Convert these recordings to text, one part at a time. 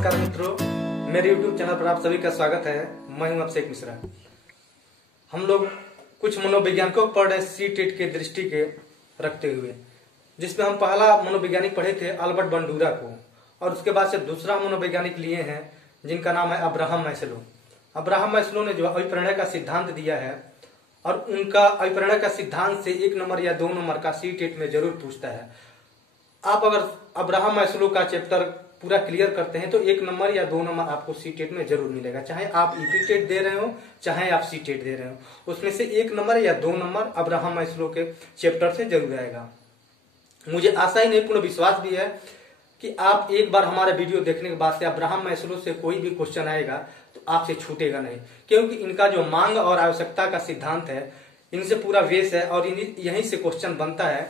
नमस्कार मित्रों, मेरे YouTube चैनल पर आप सभी का स्वागत है। मैं हूं अभिषेक मिश्रा। हम लोग कुछ मनोवैज्ञानिकों को पढ़ रहे सी टेट के दृष्टि के रखते हुए, जिसमें हम पहला मनोवैज्ञानिक पढ़े थे अल्बर्ट बंडूरा को, और उसके बाद से दूसरा मनोवैज्ञानिक लिए हैं जिनका नाम है अब्राहम मैस्लो। अब्राहम मैस्लो ने जो अभिप्रेरणा का सिद्धांत दिया है, और उनका अभिप्रेरणा का सिद्धांत से 1 नंबर या 2 नंबर का सी टेट में जरूर पूछता है। आप अगर अब्राहम मैस्लो का चैप्टर पूरा क्लियर करते हैं तो 1 नंबर या 2 नंबर आपको सी टेट में जरूर मिलेगा, चाहे आप ईपी टेट दे रहे हो चाहे आप सी टेट दे रहे हो। उसमें से 1 नंबर या 2 नंबर अब्राहम मैस्लो के चैप्टर से जरूर आएगा। मुझे आशा ही नहीं, पूर्ण विश्वास भी है कि आप एक बार हमारा वीडियो देखने के बाद से अब्राहम मैस्लो से कोई भी क्वेश्चन आएगा तो आपसे छूटेगा नहीं, क्योंकि इनका जो मांग और आवश्यकता का सिद्धांत है, इनसे पूरा वेश है और यहीं से क्वेश्चन बनता है।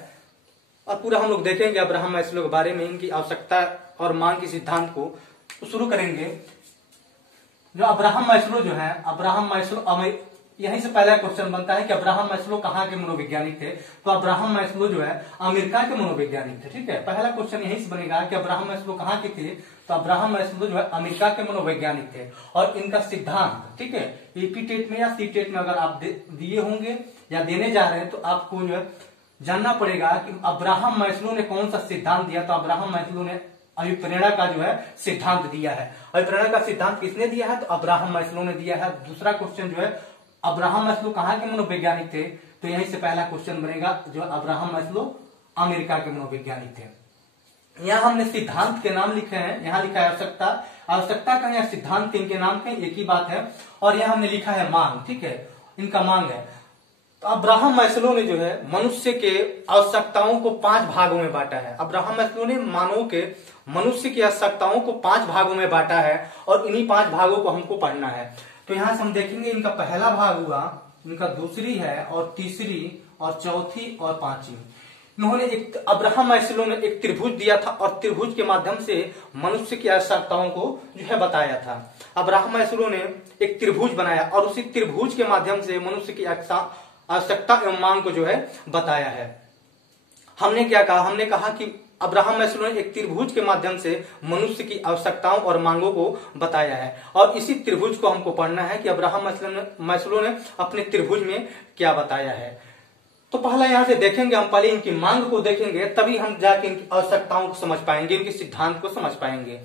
और पूरा हम लोग देखेंगे अब्राहम मैस्लो के बारे में, इनकी आवश्यकता और मांग के सिद्धांत को। तो शुरू करेंगे। जो अब्राहम मैस्लो जो है, अब्राहम मैस्लो, यहीं से पहला क्वेश्चन बनता है कि अब्राहम मैस्लो कहाँ के मनोवैज्ञानिक थे। तो अब्राहम मैस्लो जो है अमेरिका के मनोवैज्ञानिक थे। ठीक है, पहला क्वेश्चन यहीं से बनेगा कि अब्राहम मैस्लो कहाँ के थे। तो अब्राहम मैस्लो जो है अमेरिका के मनोवैज्ञानिक थे, और इनका सिद्धांत, ठीक है, ईपी टेट में या सी टेट में अगर आप दिए होंगे या देने जा रहे हैं तो आपको जो है जानना पड़ेगा कि अब्राहम मैस्लो ने कौन सा सिद्धांत दिया। तो अब्राहम मैस्लो ने अभिप्रेरणा का जो है सिद्धांत दिया है। अभिप्रेरणा का सिद्धांत किसने दिया है? तो अब्राहम मैस्लो ने दिया है। दूसरा क्वेश्चन जो है, अब्राहम मैस्लो कहाँ के मनोवैज्ञानिक थे। तो यहीं से पहला क्वेश्चन बनेगा, जो अब्राहम मैस्लो अमेरिका के मनोवैज्ञानिक थे। यहाँ हमने सिद्धांत के नाम लिखे हैं, यहाँ लिखा है आवश्यकता। आवश्यकता का या सिद्धांत के इनके नाम के एक ही बात है। और यहाँ हमने लिखा है मांग, ठीक है, इनका मांग है। तो अब्राहम मैस्लो ने जो है मनुष्य के आवश्यकताओं को 5 भागों में बांटा है। अब्राहम मैस्लो ने मनुष्य की आवश्यकताओं को 5 भागों में बांटा है, और इन्हीं 5 भागों को हमको पढ़ना है। तो यहाँ से हम देखेंगे, इनका पहला भाग हुआ, इनका दूसरी है, और तीसरी, और चौथी, और पांचवी। इन्होंने अब्राहम मैस्लो ने एक त्रिभुज दिया था, और त्रिभुज के माध्यम से मनुष्य की आवश्यकताओं को जो है बताया था। अब्राहम मैस्लो ने एक त्रिभुज बनाया, और उसी त्रिभुज के माध्यम से मनुष्य की आवश्यकता एवं मांग को जो है बताया है। हमने क्या कहा? हमने कहा कि अब्राहम मैस्लो ने एक त्रिभुज के माध्यम से मनुष्य की आवश्यकताओं और मांगों को बताया है, और इसी त्रिभुज को हमको पढ़ना है कि अब्राहम मैस्लो ने अपने त्रिभुज में क्या बताया है। तो पहला यहां से देखेंगे, हम पहले इनकी मांग को देखेंगे, तभी हम जाके इनकी आवश्यकताओं को समझ पाएंगे, इनके सिद्धांत को समझ पाएंगे।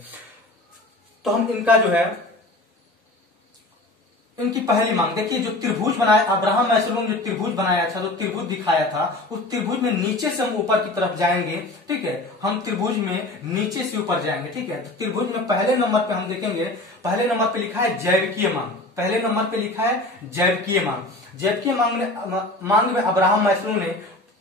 तो हम इनका जो है, इनकी पहली मांग देखिए। जो त्रिभुज बनाया अब्राहम मैस्लो ने, जो त्रिभुज बनाया था, जो त्रिभुज दिखाया था, उस त्रिभुज में नीचे से हम ऊपर की तरफ जाएंगे। ठीक है, हम त्रिभुज में नीचे से ऊपर जाएंगे। ठीक है, तो त्रिभुज में पहले नंबर पे हम देखेंगे, पहले नंबर पे लिखा है जैविकीय मांग। पहले नंबर पे लिखा है जैविकीय मांग। जैविकीय मांग में अब्राहम मैस्लो ने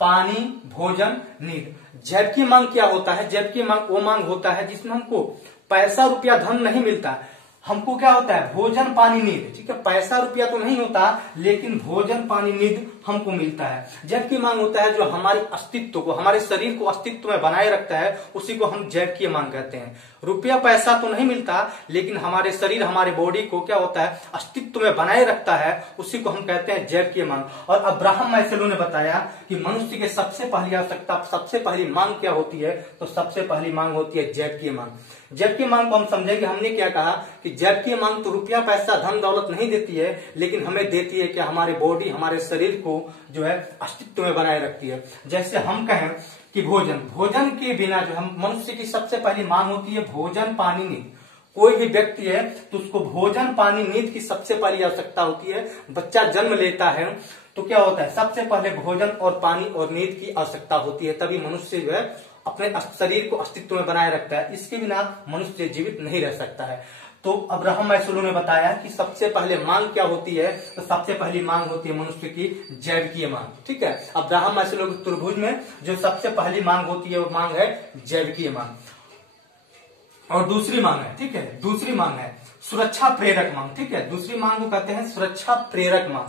पानी, भोजन, नींद। जैविकीय मांग क्या होता है? जैविकीय मांग वो मांग होता है जिसमें हमको पैसा, रुपया, धन नहीं मिलता। हमको क्या होता है? भोजन, पानी, नींद। ठीक है, पैसा रुपया तो नहीं होता, लेकिन भोजन, पानी, नींद हमको मिलता है। जैविकीय मांग होता है जो हमारे अस्तित्व को, हमारे शरीर को अस्तित्व में बनाए रखता है, उसी को हम जैविकीय मांग कहते हैं। रुपया पैसा तो नहीं मिलता, लेकिन हमारे शरीर, हमारे बॉडी को क्या होता है? अस्तित्व में बनाए रखता है, उसी को हम कहते हैं जैविकीय मांग। और अब्राहम मैस्लो ने बताया कि मनुष्य के सबसे पहली आवश्यकता, सबसे पहली मांग क्या होती है? तो सबसे पहली मांग होती है जैविकीय मांग। जैविकीय मांग को हम समझेंगे। हमने क्या कहा कि जैविकीय मांग तो रुपया पैसा, धन दौलत नहीं देती है, लेकिन हमें देती है कि हमारे बॉडी, हमारे शरीर को जो है अस्तित्व में बनाए रखती है। जैसे हम कहें कि भोजन के बिना जो हम, मनुष्य की सबसे पहली मांग होती है भोजन, पानी, नींद। कोई भी व्यक्ति है तो उसको भोजन, पानी, नींद की सबसे पहली आवश्यकता होती है। बच्चा जन्म लेता है तो क्या होता है? सबसे पहले भोजन और पानी और नींद की आवश्यकता होती है, तभी मनुष्य जो है अपने शरीर को अस्तित्व में बनाए रखता है। इसके बिना मनुष्य जीवित नहीं रह सकता है। तो अब्राहम मैस्लो ने बताया कि सबसे पहले मांग क्या होती है? तो सबसे पहली मांग होती है मनुष्य की जैविकीय मांग। ठीक है, अब्राहम मैस्लो के त्रिभुज में जो सबसे पहली मांग होती है वो मांग है जैविकीय मांग। और दूसरी मांग है, ठीक है, दूसरी मांग है सुरक्षा प्रेरक मांग। ठीक है, दूसरी मांग को कहते हैं सुरक्षा प्रेरक मांग।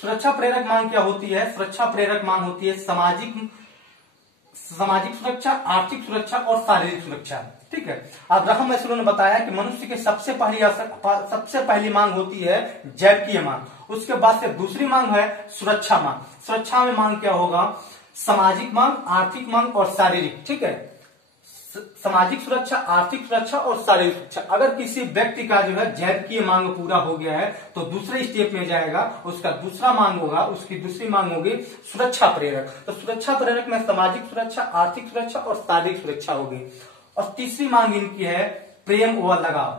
सुरक्षा प्रेरक मांग क्या होती है? सुरक्षा प्रेरक मांग होती है सामाजिक सुरक्षा, आर्थिक सुरक्षा और शारीरिक सुरक्षा। ठीक है, अब्राहम मैस्लो ने बताया कि मनुष्य की सबसे पहली मांग होती है जैविकीय मांग। उसके बाद से दूसरी मांग है सुरक्षा मांग। सुरक्षा में मांग क्या होगा? सामाजिक मांग, आर्थिक मांग और शारीरिक। ठीक है, सामाजिक सुरक्षा, आर्थिक सुरक्षा और शारीरिक सुरक्षा। अगर किसी व्यक्ति का जो है जैविकीय मांग पूरा हो गया है तो दूसरे स्टेप में जाएगा, उसका दूसरा मांग होगा, उसकी दूसरी मांग होगी सुरक्षा प्रेरक। तो सुरक्षा प्रेरक में सामाजिक सुरक्षा, आर्थिक सुरक्षा और शारीरिक सुरक्षा होगी। और तीसरी मांग इनकी है प्रेम व लगाव।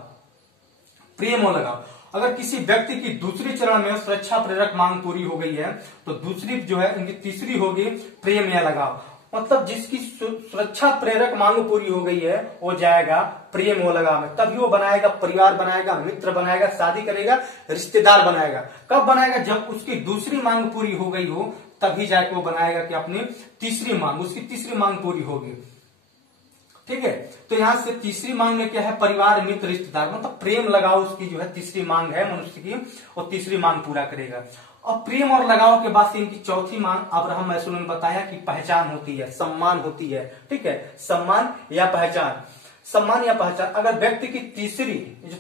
प्रेम व लगाव, अगर किसी व्यक्ति की दूसरी चरण में सुरक्षा प्रेरक मांग पूरी हो गई है तो दूसरी जो है इनकी तीसरी होगी प्रेम या लगाव। मतलब जिसकी सुरक्षा प्रेरक मांग पूरी हो गई है वो जाएगा प्रेम व लगाव में, तभी वो बनाएगा, परिवार बनाएगा, मित्र बनाएगा, शादी करेगा, रिश्तेदार बनाएगा। कब बनाएगा? जब उसकी दूसरी मांग पूरी हो गई हो, तभी जाके वो बनाएगा कि अपनी तीसरी मांग, उसकी तीसरी मांग पूरी होगी। ठीक है, तो यहां से तीसरी मांग में क्या है? परिवार, मित्र, रिश्तेदार, मतलब प्रेम लगाव उसकी जो है तीसरी मांग है मनुष्य की, और तीसरी मांग पूरा करेगा। और प्रेम और लगाव के बाद से इनकी चौथी मांग अब्राहम मैस्लो ने बताया कि पहचान होती है, सम्मान होती है। ठीक है, सम्मान या पहचान, सम्मान या पहचान। अगर व्यक्ति की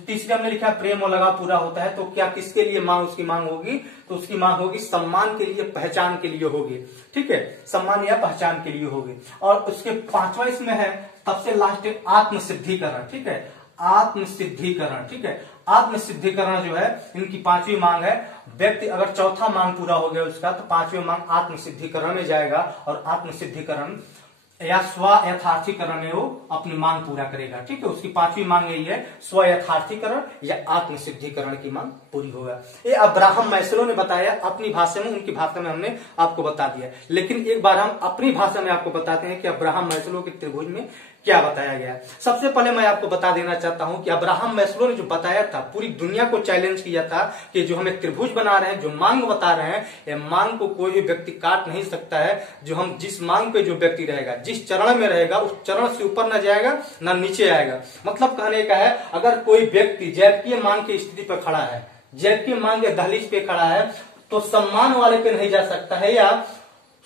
तीसरी हमने लिखा है प्रेम और लगाव पूरा होता है, तो क्या किसके लिए मांग उसकी मांग होगी? तो उसकी मांग होगी सम्मान के लिए, पहचान के लिए होगी। ठीक है, सम्मान या पहचान के लिए होगी। और उसके पांचवा इसमें है सबसे लास्ट आत्मसिद्धिकरण। ठीक है, आत्मसिद्धिकरण। ठीक है, आत्मसिद्धिकरण जो है इनकी पांचवी मांग है। व्यक्ति अगर चौथा मांग पूरा हो गया उसका, तो पांचवी मांग आत्मसिद्धिकरण में जाएगा, और आत्मसिद्धिकरण या स्व यथार्थीकरण में वो अपनी मांग पूरा करेगा। ठीक है, उसकी पांचवी मांग यही है, स्व यथार्थीकरण या आत्मसिद्धिकरण की मांग पूरी होगा। ये अब्राहम मैस्लो ने बताया अपनी भाषा में, उनकी भाषा में हमने आपको बता दिया। लेकिन एक बार हम अपनी भाषा में आपको बताते हैं कि अब्राहम मैस्लो के त्रिभुज में क्या बताया गया है। सबसे पहले मैं आपको बता देना चाहता हूं कि अब्राहम मैस्लो ने जो बताया था, पूरी दुनिया को चैलेंज किया था कि जो हम एक त्रिभुज बना रहे हैं, जो मांग बता रहे हैं, ये मांग को कोई भी व्यक्ति काट नहीं सकता है। जो हम जिस मांग पे जो व्यक्ति रहेगा, जिस चरण में रहेगा, उस चरण से ऊपर न जाएगा न नीचे आएगा। मतलब कहने का है, अगर कोई व्यक्ति जैविकीय मांग की स्थिति पर खड़ा है, जैविकीय मांग के दहलीज पे खड़ा है, तो सम्मान वाले पे नहीं जा सकता है या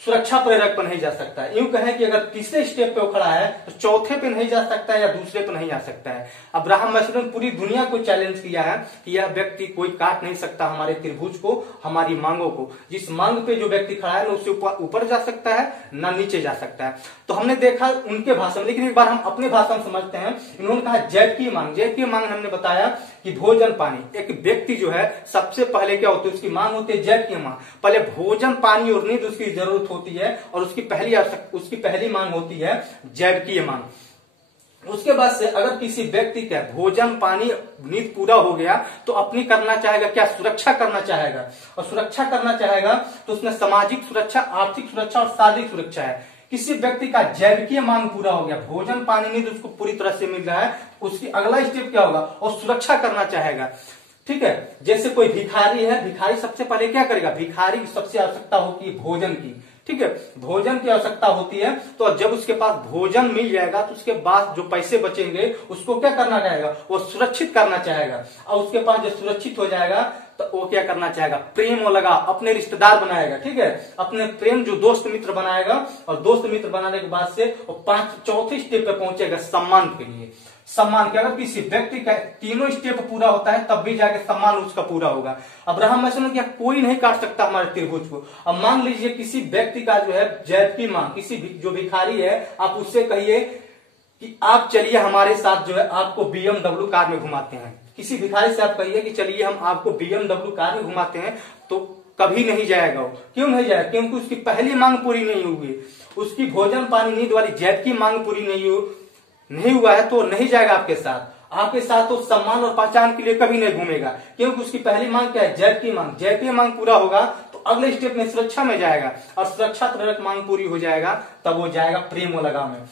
सुरक्षा प्रेरक पर नहीं जा सकता है। यूं कहें कि अगर तीसरे स्टेप पे वो खड़ा है तो चौथे पे नहीं जा सकता है या दूसरे पे नहीं जा सकता है। अब्राहम मैस्लो ने पूरी दुनिया को चैलेंज किया है कि यह व्यक्ति कोई काट नहीं सकता हमारे त्रिभुज को, हमारी मांगों को। जिस मांग पे जो व्यक्ति खड़ा है, उससे ऊपर जा सकता है, ना नीचे जा सकता है। तो हमने देखा उनके भाषा में, लेकिन एक बार हम अपने भाषा में समझते हैं। इन्होंने कहा जैविकीय मांग। जैविकीय मांग हमने बताया कि भोजन पानी। एक व्यक्ति जो है सबसे पहले क्या होती है, उसकी मांग होती है जैविकीय मांग। पहले भोजन पानी और नींद उसकी जरूरत होती है, और उसकी पहली मांग होती है जैविकीय मांग। उसके बाद से अगर किसी व्यक्ति का भोजन पानी नींद पूरा हो गया तो अपनी करना चाहेगा क्या? सुरक्षा करना चाहेगा। और सुरक्षा करना चाहेगा तो उसमें सामाजिक सुरक्षा, आर्थिक सुरक्षा और शारीरिक सुरक्षा है। किसी व्यक्ति का जैविकीय मांग पूरा हो गया, भोजन पानी नींद उसको पूरी तरह से मिल रहा है, उसकी अगला स्टेप क्या होगा? और सुरक्षा करना चाहेगा। ठीक है, जैसे कोई भिखारी है, भिखारी सबसे पहले क्या करेगा? भिखारी की सबसे आवश्यकता होती है भोजन की। ठीक है, भोजन की आवश्यकता होती है। तो जब उसके पास भोजन मिल जाएगा तो उसके बाद जो पैसे बचेंगे उसको क्या करना चाहेगा? वो सुरक्षित करना चाहेगा। और उसके पास जो सुरक्षित हो जाएगा तो वो क्या करना चाहेगा? प्रेम और लगाव, अपने रिश्तेदार बनाएगा। ठीक है, अपने प्रेम जो दोस्त मित्र बनाएगा, और दोस्त मित्र बनाने के बाद से वो चौथे स्टेप पे पहुंचेगा सम्मान के लिए। सम्मान के अगर किसी व्यक्ति का तीनों स्टेप पूरा होता है तब भी जाके सम्मान उसका पूरा होगा। अब्राहम मैस्लो ने क्या, कोई नहीं काट सकता हमारे त्रिभुज को। अब मान लीजिए किसी व्यक्ति का जो है जैविकीय मांग, किसी जो भिखारी है, आप उससे कहिए कि आप चलिए हमारे साथ जो है आपको BMW कार में घुमाते हैं। किसी भिखारी से आप कहिए कि चलिए हम आपको BMW कार में घुमाते हैं, तो कभी नहीं जाएगा। वो क्यों नहीं जाएगा? क्योंकि उसकी पहली मांग पूरी नहीं हुई, उसकी भोजन पानी नींद वाली जैविकीय मांग पूरी नहीं हुआ है, तो नहीं जाएगा आपके साथ। आपके साथ तो सम्मान और पहचान के लिए कभी नहीं घूमेगा, क्योंकि उसकी पहली मांग क्या है? जैविकीय मांग। जैविकीय मांग पूरा होगा तो अगले स्टेप में सुरक्षा में जाएगा, और सुरक्षा प्रेरक मांग पूरी हो जाएगा तब वो जाएगा प्रेम और लगाव में।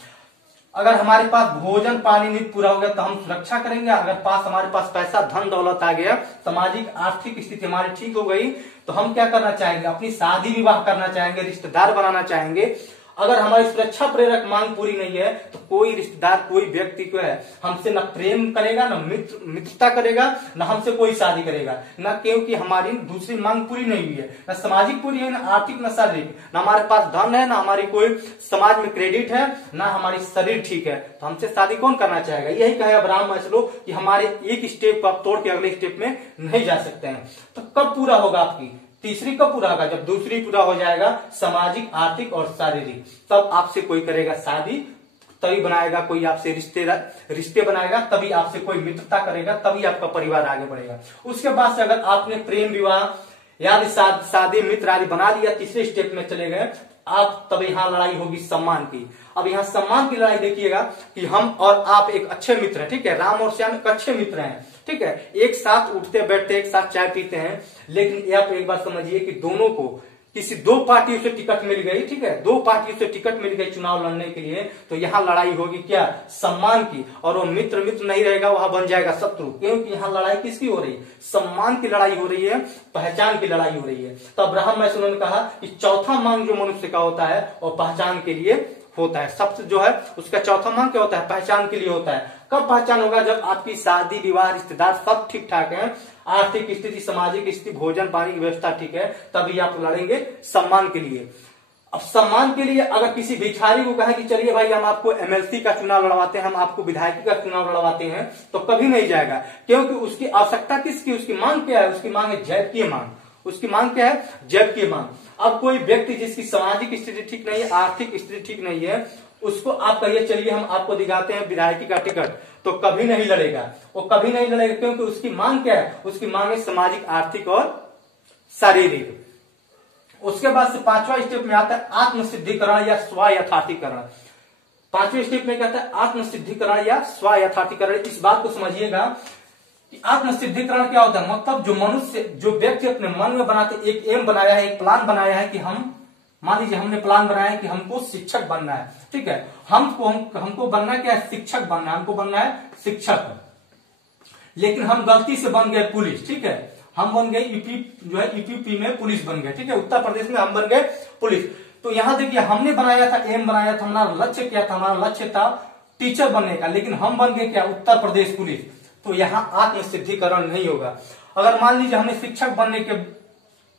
अगर हमारे पास भोजन पानी नींद पूरा हो गया तो हम सुरक्षा करेंगे। अगर हमारे पास पैसा धन दौलत आ गया, सामाजिक आर्थिक स्थिति हमारी ठीक हो गई, तो हम क्या करना चाहेंगे? अपनी शादी विवाह करना चाहेंगे, रिश्तेदार बनाना चाहेंगे। अगर हमारी सुरक्षा प्रेरक मांग पूरी नहीं है तो कोई रिश्तेदार, कोई व्यक्ति को है हमसे न प्रेम करेगा, न मित्रता करेगा, न हमसे कोई शादी करेगा, न क्योंकि हमारी दूसरी मांग पूरी नहीं हुई है, न सामाजिक पूरी है, न आर्थिक, न शारीरिक। न हमारे पास धन है, न हमारी कोई समाज में क्रेडिट है, न हमारी शरीर ठीक है, तो हमसे शादी कौन करना चाहेगा? यही कहे अब्राहम मैस्लो कि हमारे एक स्टेप को आप तोड़ के अगले स्टेप में नहीं जा सकते हैं। तो कब पूरा होगा आपकी तीसरी? कब पूरा होगा? जब दूसरी पूरा हो जाएगा, सामाजिक, आर्थिक और शारीरिक, तब आपसे कोई करेगा शादी, तभी बनाएगा कोई आपसे रिश्ते बनाएगा, तभी आपसे कोई मित्रता करेगा, तभी आपका परिवार आगे बढ़ेगा। उसके बाद से अगर आपने प्रेम विवाह या शादी मित्र आदि बना लिया, तीसरे स्टेप में चले गए, आप तब यहाँ लड़ाई होगी सम्मान की। अब यहाँ सम्मान की लड़ाई देखिएगा कि हम और आप एक अच्छे मित्र हैं, ठीक है, राम और श्याम एक अच्छे मित्र हैं, ठीक है, एक साथ उठते बैठते एक साथ चाय पीते हैं, लेकिन आप एक बार समझिए कि दोनों को किसी दो पार्टियों से टिकट मिल गई, ठीक है, दो पार्टियों से टिकट मिल गई चुनाव लड़ने के लिए, तो यहाँ लड़ाई होगी क्या, सम्मान की। और वो मित्र नहीं रहेगा, वहां बन जाएगा शत्रु, क्योंकि यहाँ लड़ाई किसकी हो रही है, सम्मान की लड़ाई हो रही है, पहचान की लड़ाई हो रही है। तो अब्राहम मैस्लो ने कहा कि चौथा मांग जो मनुष्य का होता है वो पहचान के लिए होता है। सबसे जो है उसका चौथा मांग क्या होता है, पहचान के लिए होता है। कब पहचान होगा, जब आपकी शादी विवाह रिश्तेदार सब ठीक ठाक है, आर्थिक स्थिति सामाजिक स्थिति भोजन पानी की व्यवस्था ठीक है, तभी आप लड़ेंगे सम्मान के लिए। अब सम्मान के लिए अगर किसी भिखारी को कहे कि चलिए भाई हम आपको एमएलसी का चुनाव लड़वाते हैं, हम आपको विधायकी का चुनाव लड़वाते हैं, तो कभी नहीं जाएगा, क्योंकि उसकी आवश्यकता किसकी, उसकी मांग क्या है, उसकी मांग है जैब मांग। उसकी मांग क्या है, जैब की मांग। अब कोई व्यक्ति जिसकी सामाजिक स्थिति ठीक नहीं है, आर्थिक स्थिति ठीक नहीं है, उसको आप कहिए चलिए हम आपको दिखाते हैं विधायकी का टिकट, तो कभी नहीं लड़ेगा, वो कभी नहीं लड़ेगा, क्योंकि उसकी मांग क्या है, उसकी मांग है सामाजिक आर्थिक और शारीरिक। उसके बाद से पांचवा स्टेप में आता है आत्मसिद्धिकरण या स्व यथार्थीकरण। पांचवें स्टेप में कहता है आत्मसिद्धिकरण या स्व यथार्थीकरण। इस बात को समझिएगा कि आत्मसिद्धिकरण क्या होता है, मतलब जो मनुष्य जो व्यक्ति अपने मन में बनाते एक एम बनाया है, एक प्लान बनाया है कि हम मान लीजिए हमने प्लान बनाया है कि हमको शिक्षक बनना है, ठीक है, हमको बनना क्या है, शिक्षक बनना है, हमको बनना है शिक्षक, लेकिन हम गलती से बन गए पुलिस, ठीक है, हम बन गए जो है यूपी में पुलिस बन गए, ठीक है, उत्तर प्रदेश में हम बन गए पुलिस। तो यहां देखिए हमने बनाया था एम बनाया था, हमारा लक्ष्य क्या था, हमारा लक्ष्य था टीचर बनने का, लेकिन हम बन गए क्या, उत्तर प्रदेश पुलिस। तो यहाँ आत्मसिद्धिकरण नहीं होगा। अगर मान लीजिए हमने शिक्षक बनने के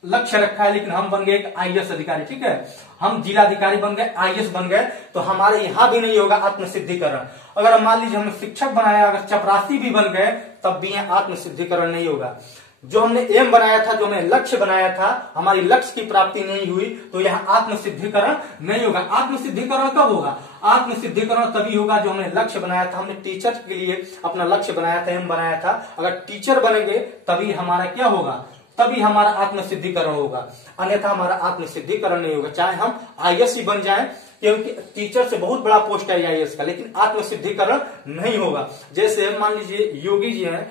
लक्ष्य रखा है, लेकिन हम बन गए एक आईएएस अधिकारी, ठीक है, हम जिलाधिकारी बन गए, आईएएस बन गए, तो हमारे यहां भी नहीं होगा आत्मसिद्धिकरण। अगर मान लीजिए हमने शिक्षक बनाया, अगर चपरासी भी बन गए, तब भी यहाँ आत्मसिद्धिकरण नहीं होगा। जो हमने एम बनाया था, जो हमने लक्ष्य बनाया था, हमारी लक्ष्य की प्राप्ति नहीं हुई, तो यहाँ आत्मसिद्धिकरण नहीं होगा। आत्मसिद्धिकरण कब होगा, आत्मसिद्धिकरण तभी होगा जो हमने लक्ष्य बनाया था, हमने टीचर के लिए अपना लक्ष्य बनाया था, एम बनाया था, अगर टीचर बनेंगे तभी हमारा क्या होगा, तभी हमारा आत्मसिद्धिकरण होगा, अन्यथा हमारा आत्मसिद्धिकरण नहीं होगा। चाहे हम आईएएस ही बन जाएं, क्योंकि टीचर से बहुत बड़ा पोस्ट है आईएएस का, लेकिन आत्मसिद्धिकरण नहीं होगा। जैसे मान लीजिए योगी जी हैं,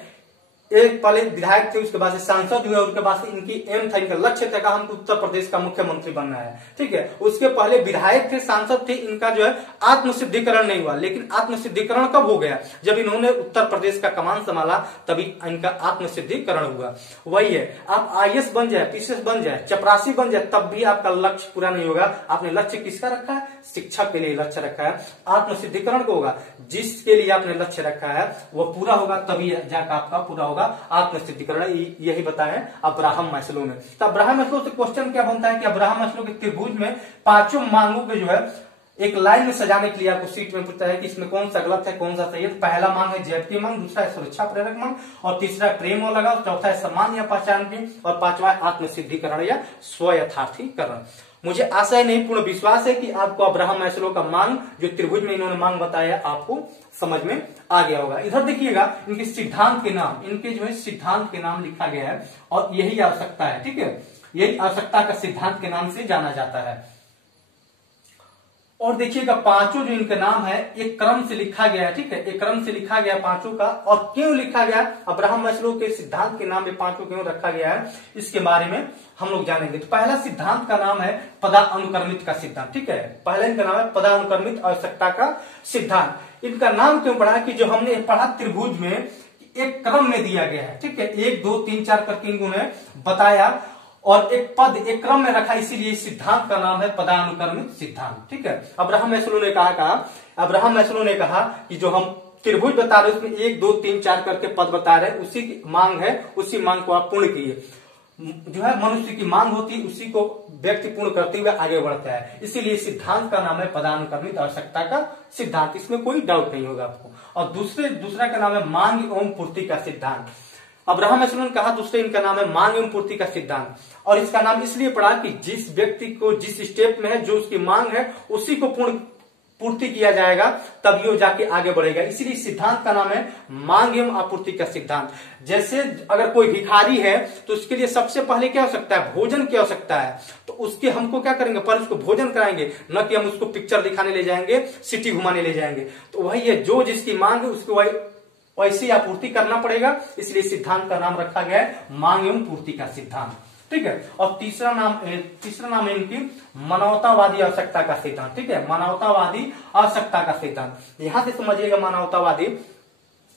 एक पहले विधायक थे, उसके बाद से सांसद हुए, उसके बाद से इनकी एम था, इनका लक्ष्य था हमको उत्तर प्रदेश का मुख्यमंत्री बनना है, ठीक है, उसके पहले विधायक थे, सांसद थे, इनका जो है आत्मसिद्धिकरण नहीं हुआ। लेकिन आत्मसिद्धिकरण कब हो गया, जब इन्होंने उत्तर प्रदेश का कमान संभाला, तभी इनका आत्मसिद्धिकरण हुआ। वही है, आप आईएएस बन जाए, पीसीएस बन जाए, चपरासी बन जाए, तब भी आपका लक्ष्य पूरा नहीं होगा। आपने लक्ष्य किसका रखा है, शिक्षक के लिए लक्ष्य रखा है। आत्मसिद्धिकरण को होगा जिसके लिए आपने लक्ष्य रखा है वो पूरा होगा, तभी जाकर आपका पूरा होगा आत्मसिद्धिकरण। यही बताया अब्राहम मैस्लो ने। तो अब्राहम मैस्लो से क्वेश्चन क्या बनता है कि अब्राहम मैस्लो के त्रिभुज में पांचों मांगों के जो है एक लाइन में सजाने के लिए आपको सीट में पूछता है कि इसमें कौन सा गलत है, कौन सा सही है। तो पहला मांग है जैब मांग, दूसरा है सुरक्षा प्रेरक मांग, और तीसरा है प्रेम और लगाव, चौथा है सम्मान या पहचान की, और पांचवा है आत्मसिद्धिकरण या स्व यथार्थीकरण। मुझे आशा नहीं पूर्ण विश्वास है कि आपको अब्राहम मैस्लो का मांग जो त्रिभुज में इन्होंने मांग बताया आपको समझ में आ गया होगा। इधर देखिएगा इनके सिद्धांत के नाम, इनके जो है सिद्धांत के नाम लिखा गया है, और यही आवश्यकता है, ठीक है, यही आवश्यकता का सिद्धांत के नाम से जाना जाता है। और देखिएगा पांचों जो इनके नाम है एक क्रम से लिखा गया है, ठीक है, एक क्रम से लिखा गया पांचों का। और क्यों लिखा गया, अब्राहम मैस्लो के सिद्धांत के नाम में पांचों क्यों रखा गया है, इसके बारे में हम लोग जानेंगे। तो पहला सिद्धांत का नाम है पदानुक्रमित का सिद्धांत, ठीक है, पहला इनका नाम है पदानुक्रमित आवश्यकता का सिद्धांत। इनका नाम क्यों पड़ा कि जो हमने पढ़ा त्रिभुज में एक क्रम में दिया गया है, ठीक है, 1 2 3 4 करके इन्होंने बताया, और एक पद एक क्रम में रखा, इसीलिए इस सिद्धांत का नाम है पदानुक्रमित सिद्धांत, ठीक है। अब्राहम मैस्लो ने कहा कि जो हम त्रिभुज बता रहे हैं उसमें 1 2 3 4 करके पद बता रहे हैं, उसी की मांग है, उसी मांग को आप पूर्ण कीजिए। जो है मनुष्य की मांग होती है उसी को व्यक्ति पूर्ण करते हुए आगे बढ़ता है, इसीलिए सिद्धांत का नाम है पदानुक्रमित आवश्यकता का सिद्धांत, इसमें कोई डाउट नहीं होगा आपको। और दूसरा का नाम है मांग एवं पूर्ति का सिद्धांत। अब्राहम मैस्लो ने कहा दूसरे इनका नाम है मांग एवं पूर्ति का सिद्धांत, और इसका नाम इसलिए पड़ा कि जिस व्यक्ति को जिस स्टेप में है जो उसकी मांग है उसी को पूर्ण पूर्ति किया जाएगा तभी वो जाके आगे बढ़ेगा। इसीलिए सिद्धांत का नाम है मांग एवं आपूर्ति का सिद्धांत। जैसे अगर कोई भिखारी है तो उसके लिए सबसे पहले क्या हो सकता है, भोजन की आवश्यकता है, तो उसके हमको क्या करेंगे, पर उसको भोजन कराएंगे, न कि हम उसको पिक्चर दिखाने ले जाएंगे, सिटी घुमाने ले जाएंगे। तो वही है, जो जिसकी मांग है उसको वैसी आपूर्ति करना पड़ेगा। इसलिए सिद्धांत का नाम रखा गया है मांग एवं पूर्ति का सिद्धांत। ठीक है। और तीसरा नाम है इनकी मानवतावादी आवश्यकता का सिद्धांत। ठीक है, मानवतावादी आवश्यकता का सिद्धांत। यहां से समझिएगा, मानवतावादी,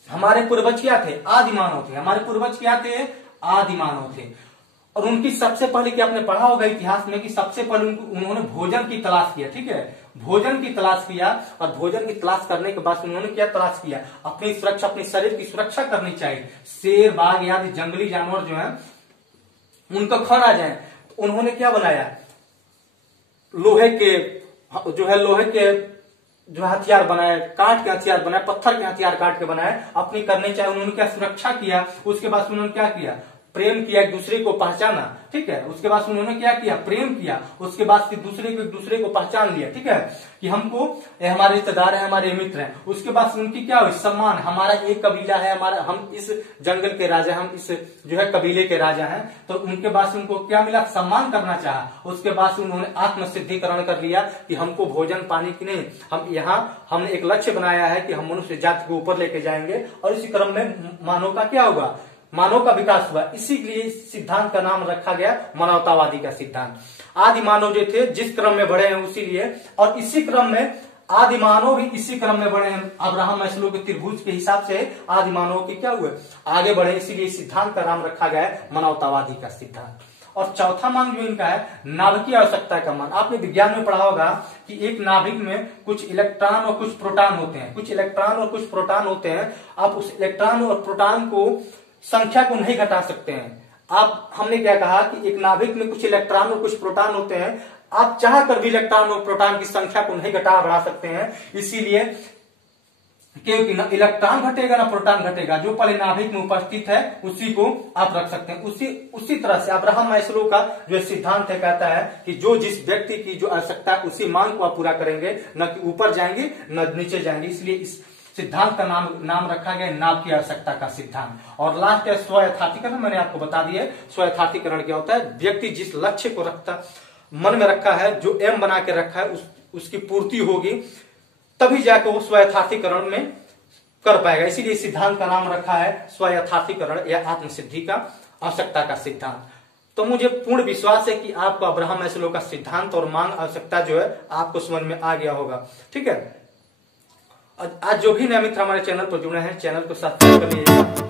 हमारे पूर्वज क्या थे, आदि मानव थे। हमारे पूर्वज क्या थे, आदि मानव थे। और उनकी सबसे पहले क्या आपने पढ़ा होगा इतिहास में कि सबसे पहले उन्होंने भोजन की तलाश किया। ठीक है, भोजन की तलाश किया, और भोजन की तलाश करने के बाद उन्होंने क्या तलाश किया, अपनी सुरक्षा, अपने शरीर की सुरक्षा करनी चाहिए। शेर, बाघ आदि जंगली जानवर जो है उनको खाना जाए, तो उन्होंने क्या बनाया, लोहे के जो हथियार बनाए, काट के हथियार बनाए, पत्थर के हथियार काट के बनाए, अपनी करने चाहिए। उन्होंने क्या सुरक्षा किया, उसके बाद उन्होंने क्या किया, प्रेम किया, एक दूसरे को पहचाना। ठीक है, उसके बाद उन्होंने क्या किया, प्रेम किया। उसके बाद फिर एक दूसरे को पहचान लिया। ठीक है, कि हमको हमारे रिश्तेदार है, हमारे मित्र हैं। उसके बाद उनकी क्या हुई, सम्मान, हमारा एक कबीला है, हमारा, हम इस जंगल के राजा, हम इस जो है कबीले के राजा हैं। तो उनके बाद उनको क्या मिला, सम्मान करना चाहा। उसके बाद उन्होंने आत्मसिद्धिकरण कर लिया कि हमको भोजन पानी की नहीं, हमने एक लक्ष्य बनाया है कि हम मनुष्य जाति को ऊपर लेके जाएंगे। और इसी क्रम में मानव का क्या होगा, मानव का विकास हुआ। इसीलिए इस सिद्धांत का नाम रखा गया मानवतावादी का सिद्धांत। आदि मानव जो थे जिस क्रम में बढ़े हैं उसीलिए, और इसी क्रम में आदि मानव भी इसी क्रम में बढ़े हैं। अब्राहम मैस्लो के त्रिभुज के हिसाब से आदि मानव के क्या हुए, आगे बढ़े। इसीलिए इस सिद्धांत का नाम रखा गया है मानवतावादी का सिद्धांत। और चौथा मान जो इनका है नाभिकीय आवश्यकता का मान। आपने विज्ञान में पढ़ा होगा कि एक नाभिक में कुछ इलेक्ट्रॉन और कुछ प्रोटॉन होते हैं, कुछ इलेक्ट्रॉन और कुछ प्रोटॉन होते हैं। आप उस इलेक्ट्रॉन और प्रोटॉन को संख्या को नहीं घटा सकते हैं। हमने क्या कहा कि एक नाभिक में कुछ इलेक्ट्रॉन और कुछ प्रोटॉन होते हैं, आप चाह कर भी इलेक्ट्रॉन और प्रोटॉन की संख्या को नहीं घटा बढ़ा सकते हैं। इसीलिए क्योंकि ना इलेक्ट्रॉन घटेगा ना प्रोटॉन घटेगा, जो पहले नाभिक में उपस्थित है उसी को आप रख सकते हैं। उसी तरह से अब्राहम मैस्लो का जो सिद्धांत है कहता है कि जो जिस व्यक्ति की जो आवश्यकता है उसी मांग को आप पूरा करेंगे, न कि ऊपर जाएंगे न नीचे जाएंगे। इसलिए इस सिद्धांत का नाम रखा गया नाभ की आवश्यकता का सिद्धांत। और लास्ट है स्वयथार्थीकरण। मैंने आपको बता दिया स्वयथार्थीकरण क्या होता है, व्यक्ति जिस लक्ष्य को मन में रखा है, जो एम बना के रखा है, उसकी पूर्ति होगी तभी जाकर वो स्वयथार्थीकरण में कर पाएगा। इसीलिए सिद्धांत का नाम रखा है स्वयथार्थीकरण या आत्मसिद्धि का आवश्यकता का सिद्धांत। तो मुझे पूर्ण विश्वास है कि आपको अब्राहम मैस्लो का सिद्धांत और मांग आवश्यकता जो है आपको समझ में आ गया होगा। ठीक है, आज जो भी नए मित्र हमारे चैनल पर जुड़े हैं, चैनल को सब्सक्राइब कर लीजिएगा।